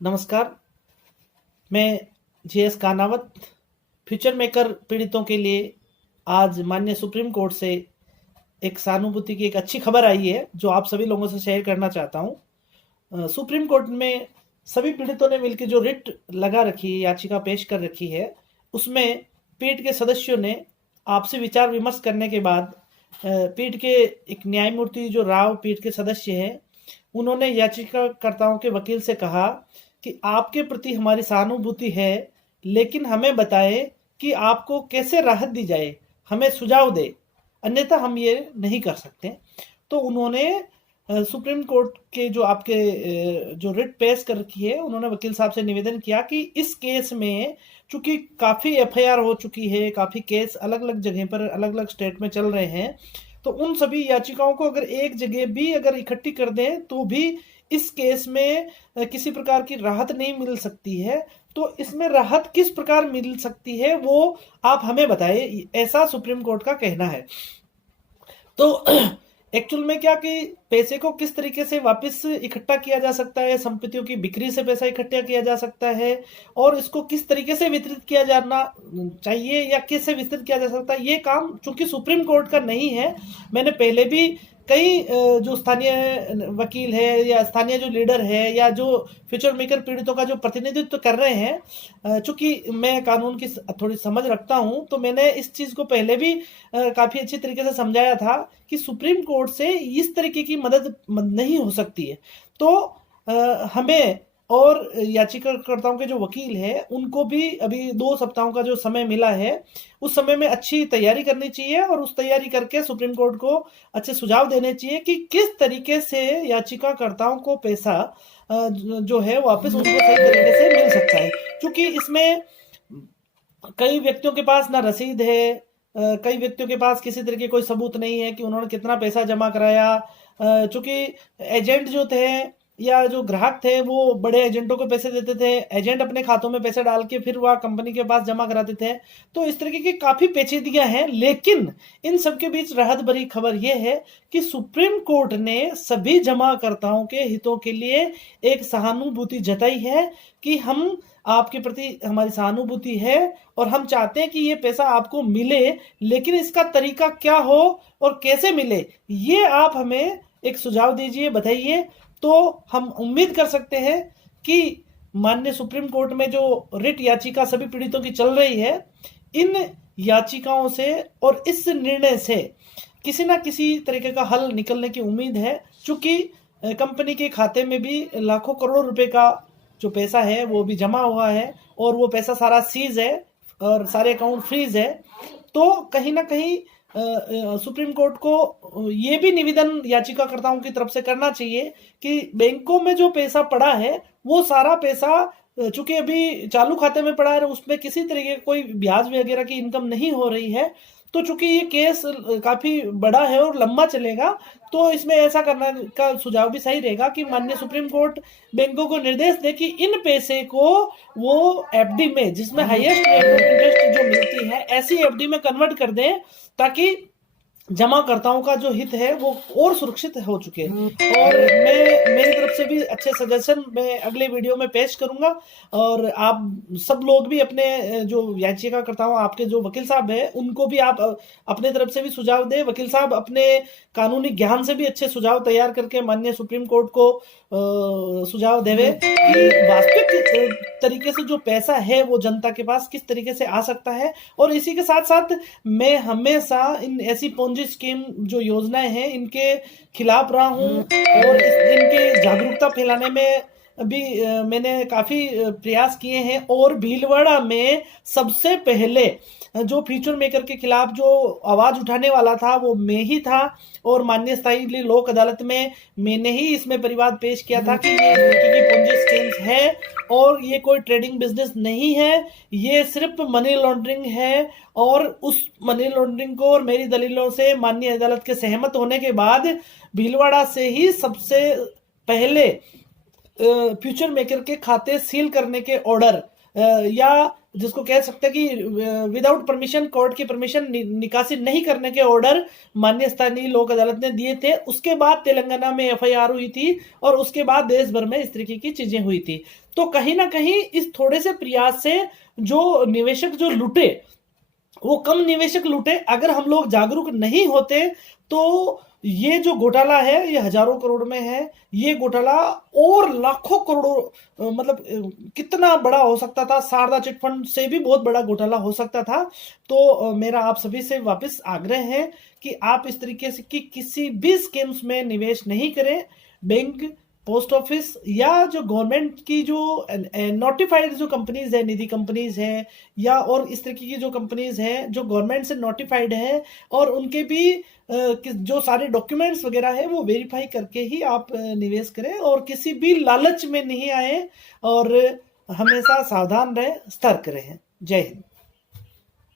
नमस्कार, मैं GS Kanawat future maker पीड़ितों के लिए आज माननीय सुप्रीम कोर्ट से एक सहानुभूति की एक अच्छी खबर आई है जो आप सभी लोगों से शेयर करना चाहता हूं। सुप्रीम कोर्ट में सभी पीड़ितों ने मिलकर जो रिट लगा रखी है, याचिका पेश कर रखी है, उसमें पीठ के सदस्यों ने आपसी विचार विमर्श करने के बाद पीठ के एक न्यायमूर्ति जो राव पीठ के सदस्य हैं, उन्होंने याचिकाकर्ताओं के वकील से कहा कि आपके प्रति हमारी सहानुभूति है, लेकिन हमें बताएं कि आपको कैसे राहत दी जाए, हमें सुझाव दे, अन्यथा हम ये नहीं कर सकते। तो उन्होंने सुप्रीम कोर्ट के जो आपके जो रिट पेश कर रखी है, उन्होंने वकील साहब से निवेदन किया कि इस केस में चूंकि काफ़ी एफआईआर हो चुकी है, काफ़ी केस अलग अलग जगह पर अलग अलग स्टेट में चल रहे हैं, तो उन सभी याचिकाओं को अगर एक जगह भी अगर इकट्ठी कर दें तो भी इस केस में किसी प्रकार की राहत नहीं मिल सकती है। तो इसमें राहत किस प्रकार मिल सकती है वो आप हमें बताएं, ऐसा सुप्रीम कोर्ट का कहना है। तो एक्चुअल में क्या कि पैसे को किस तरीके से वापस इकट्ठा किया जा सकता है, संपत्तियों की बिक्री से पैसा इकट्ठा किया जा सकता है, और इसको किस तरीके से वितरित किया जाना चाहिए या किससे वितरित किया जा सकता है, ये काम चूंकि सुप्रीम कोर्ट का नहीं है। मैंने पहले भी कई जो स्थानीय वकील है या स्थानीय जो लीडर है या जो फ्यूचर मेकर पीड़ितों का जो प्रतिनिधित्व कर रहे हैं, चूंकि मैं कानून की थोड़ी समझ रखता हूं, तो मैंने इस चीज को पहले भी काफी अच्छी तरीके से समझाया था कि सुप्रीम कोर्ट से इस तरीके की मदद नहीं हो सकती है। तो हमें और याचिकाकर्ताओं के जो वकील हैं उनको भी अभी 2 सप्ताहों का जो समय मिला है, उस समय में अच्छी तैयारी करनी चाहिए और उस तैयारी करके सुप्रीम कोर्ट को अच्छे सुझाव देने चाहिए कि किस तरीके से याचिकाकर्ताओं को पैसा जो है वापस उनको सही तरीके से मिल सकता है। क्योंकि इसमें कई व्यक्तियों के पास ना रसीद है, कई व्यक्तियों के पास किसी तरह के कोई सबूत नहीं है कि उन्होंने कितना पैसा जमा कराया। चूंकि एजेंट जो थे या जो ग्राहक थे वो बड़े एजेंटों को पैसे देते थे, एजेंट अपने खातों में पैसे डाल के फिर वह कंपनी के पास जमा कराते थे। तो इस तरीके की काफी पेचीदगियां हैं, लेकिन इन सबके बीच राहत भरी खबर यह है कि सुप्रीम कोर्ट ने सभी जमाकर्ताओं के हितों के लिए एक सहानुभूति जताई है कि हम आपके प्रति हमारी सहानुभूति है और हम चाहते हैं कि ये पैसा आपको मिले, लेकिन इसका तरीका क्या हो और कैसे मिले ये आप हमें एक सुझाव दीजिए, बताइए। तो हम उम्मीद कर सकते हैं कि माननीय सुप्रीम कोर्ट में जो रिट याचिका सभी पीड़ितों की चल रही है, इन याचिकाओं से और इस निर्णय से किसी ना किसी तरीके का हल निकलने की उम्मीद है। चूंकि कंपनी के खाते में भी लाखों करोड़ों रुपए का जो पैसा है वो भी जमा हुआ है और वो पैसा सारा सीज है और सारे अकाउंट फ्रीज है। तो कहीं ना कहीं सुप्रीम कोर्ट को ये भी निवेदन याचिकाकर्ताओं की तरफ से करना चाहिए कि बैंकों में जो पैसा पड़ा है वो सारा पैसा चूंकि अभी चालू खाते में पड़ा है, उसमें किसी तरीके का कोई ब्याज वगैरह की इनकम नहीं हो रही है। तो चूंकि ये केस काफी बड़ा है और लंबा चलेगा, तो इसमें ऐसा करने का सुझाव भी सही रहेगा कि माननीय सुप्रीम कोर्ट बैंकों को निर्देश दे कि इन पैसे को वो एफडी में, जिसमें हाईएस्ट रेट ऑफ इंटरेस्ट जो मिलती है, ऐसी एफडी में कन्वर्ट कर दें ताकि जमाकर्ताओं का जो हित है वो और सुरक्षित हो चुके। और मैं मेरी तरफ से भी अच्छे सजेशन मैं अगले वीडियो में पेश करूंगा, और आप सब लोग भी अपने जो याचिकाकर्ताओं आपके जो वकील साहब हैं उनको भी आप अपने तरफ से भी सुझाव दें। वकील साहब अपने कानूनी ज्ञान से भी अच्छे सुझाव तैयार करके माननीय सुप्रीम कोर्ट को सुझाव देवे कि वास्तविक तरीके से जो पैसा है वो जनता के पास किस तरीके से आ सकता है। और इसी के साथ साथ मैं हमेशा इन ऐसी पोंजी स्कीम जो योजनाएं हैं इनके खिलाफ रहा हूं और इनके जागरूकता फैलाने में भी मैंने काफी प्रयास किए हैं। और भीलवाड़ा में सबसे पहले जो फ्यूचर मेकर के खिलाफ जो आवाज उठाने वाला था वो मैं ही था, और माननीय स्थायी लोक अदालत में मैंने ही इसमें परिवाद पेश किया था कि ये इस तरीके की पोंजी स्कीम्स है और ये कोई ट्रेडिंग बिजनेस नहीं है, ये सिर्फ मनी लॉन्ड्रिंग है। और उस मनी लॉन्ड्रिंग को और मेरी दलीलों से माननीय अदालत के सहमत होने के बाद भीलवाड़ा से ही सबसे पहले फ्यूचर मेकर के खाते सील करने के ऑर्डर या जिसको कह सकते हैं कि विदाउट परमिशन, कोर्ट की परमिशन निकासी नहीं करने के ऑर्डर माननीय स्थानीय लोक अदालत ने दिए थे। उसके बाद तेलंगाना में एफआईआर हुई थी और उसके बाद देश भर में इस तरीके की चीजें हुई थी। तो कहीं ना कहीं इस थोड़े से प्रयास से जो निवेशक जो लूटे वो कम निवेशक लूटे। अगर हम लोग जागरूक नहीं होते तो ये जो घोटाला है ये हजारों करोड़ में है, ये घोटाला और लाखों करोड़ों मतलब कितना बड़ा हो सकता था, शारदा चिटफंड से भी बहुत बड़ा घोटाला हो सकता था। तो मेरा आप सभी से वापस आग्रह है कि आप इस तरीके से कि किसी भी स्कीम्स में निवेश नहीं करें। बैंक, पोस्ट ऑफिस या जो गवर्नमेंट की जो नोटिफाइड जो कंपनीज है, निधि कंपनीज है या और इस तरीके की जो कंपनीज हैं जो गवर्नमेंट से नोटिफाइड है और उनके भी जो सारे डॉक्यूमेंट्स वगैरह है वो वेरीफाई करके ही आप निवेश करें और किसी भी लालच में नहीं आए और हमेशा सावधान रहें, सतर्क रहें। जय हिंद।